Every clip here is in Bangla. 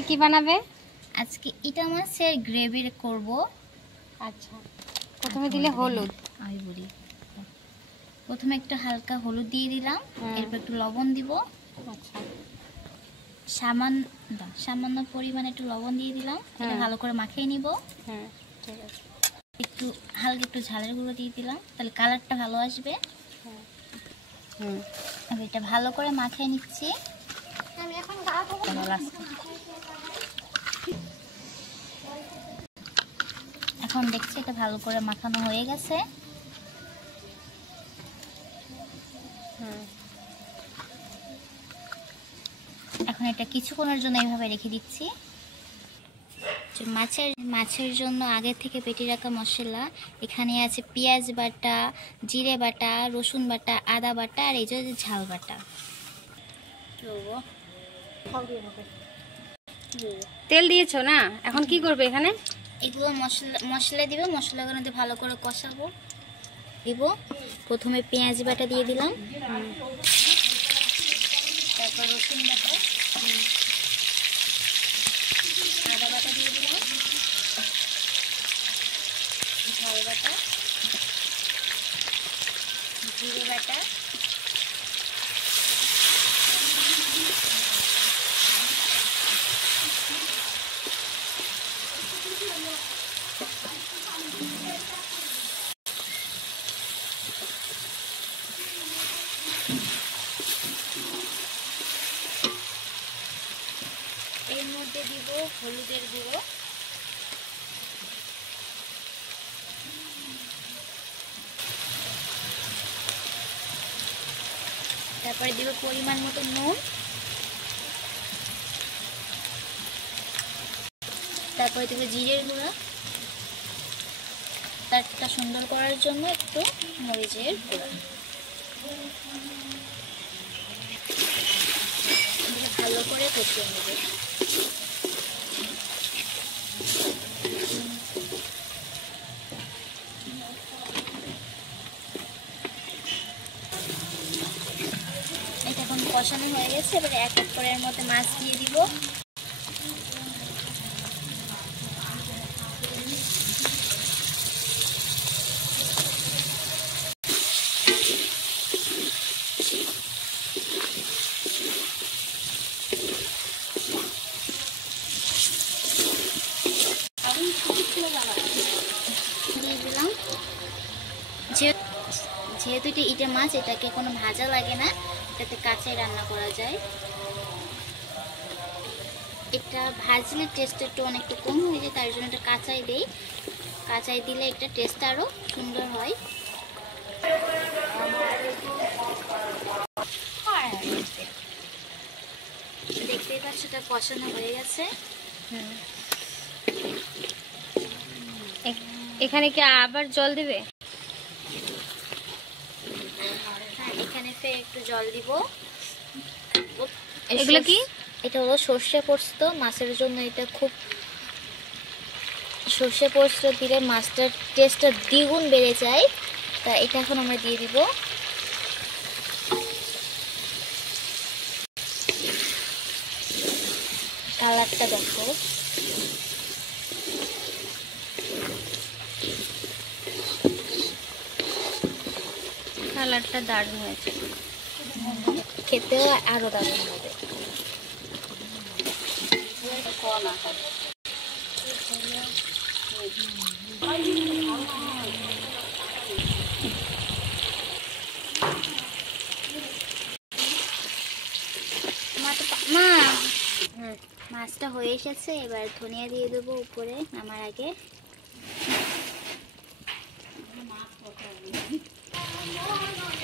আজকে কি বানাবে? আজকে ইটা মাছের গ্রেভি করব। আচ্ছা, প্রথমে দিলে হলুদ। আমি বলি, প্রথমে একটু হালকা হলুদ দিয়ে দিলাম, এরপর একটু লবণ দিব। আচ্ছা, সামান্য পরিমাণে একটু লবণ দিয়ে দিলাম। এটা ভালো করে মাখিয়ে নিব। ঠিক আছে। একটু হালকা একটু ঝালের গুঁড়ো দিয়ে দিলাম, তাহলে কালারটা ভালো আসবে। আমি এটা ভালো করে মাখিয়ে নিচ্ছি। আমি এখন এখন দেখছি এটা ভালো করে মাখানো হয়ে গেছে। এখন এটা কিছুক্ষণের জন্য এইভাবে রেখে দিচ্ছি। মাছের জন্য আগে থেকে বেটে রাখা মশলা এখানে আছে পেঁয়াজ বাটা, জিরে বাটা, রসুন বাটা, আদা বাটা আর এই যে ঝাল বাটা। তেল দিয়েছো না? এখন কি করবে এখানে? এগুলো মশলা দিব, মশলাগুলো দিয়ে ভালো করে কষাবো। দিব প্রথমে পেঁয়াজ বাটা দিয়ে দিলাম, তারপর রসুন বাটা, আদা বাটা দিয়ে দিলাম, ঝাল বাটা, জিরে বাটা, এর মধ্যে দিব হলুদের গুঁড়ো, তারপরে দিব পরিমাণ মতো নুন, তারপরে দিব জিরের গুঁড়া, তারটা সুন্দর করার জন্য একটু মরিচের গুঁড়া। ভালো করে কষিয়ে নেব। এটা এখন কষানো হয়ে গেছে, এবারে এক এক করে এর মধ্যে মাছ দিয়ে দিব। দিয়ে দিলাম। যেহেতু এটা ইটা মাছ, এটাকে কোনো ভাজা লাগে না, এটাতে কাঁচাই রান্না করা যায়। এটা ভাজলে টেস্ট একটু অনেকটা কম হয়ে যায়, তার জন্য এটা কাঁচাই দেই। কাঁচাই দিলে এটা টেস্ট আরও সুন্দর হয়। দেখতেই পাচ্ছ এটা কষানো হয়ে গেছে। এখানে কি আবার জল দিবে? হ্যাঁ, এখানে ফের একটু জল দিব। এগুলো কি? এটা হলো সর্ষে পোস্ত মাছের জন্য। এটা খুব সর্ষে পোস্ত দিলে মাছটার টেস্টটা দ্বিগুণ বেড়ে যায়। তা এটা এখন আমরা দিয়ে দিব। কালারটা দেখো, কালারটা দারুণ হয়েছে, খেতেও আরো দারুণ হবে। মাছটা হয়ে এসেছে, এবার ধনিয়া দিয়ে দেবো উপরে নামার আগে।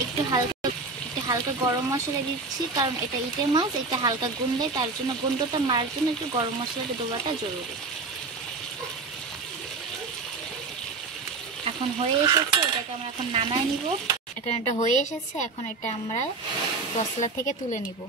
একটু হালকা গরম মশলা দিচ্ছি, কারণ এটা ইটে মাছ, এটা হালকা গন্ধে, তার জন্য গন্ধটা মারার জন্য একটু গরম মশলাটা দেওয়াটা জরুরি। এখন হয়ে এসেছে, এটাকে আমরা এখন নামায় নিব। এখন এটা হয়ে এসেছে, এখন এটা আমরা মশলা থেকে তুলে নিব।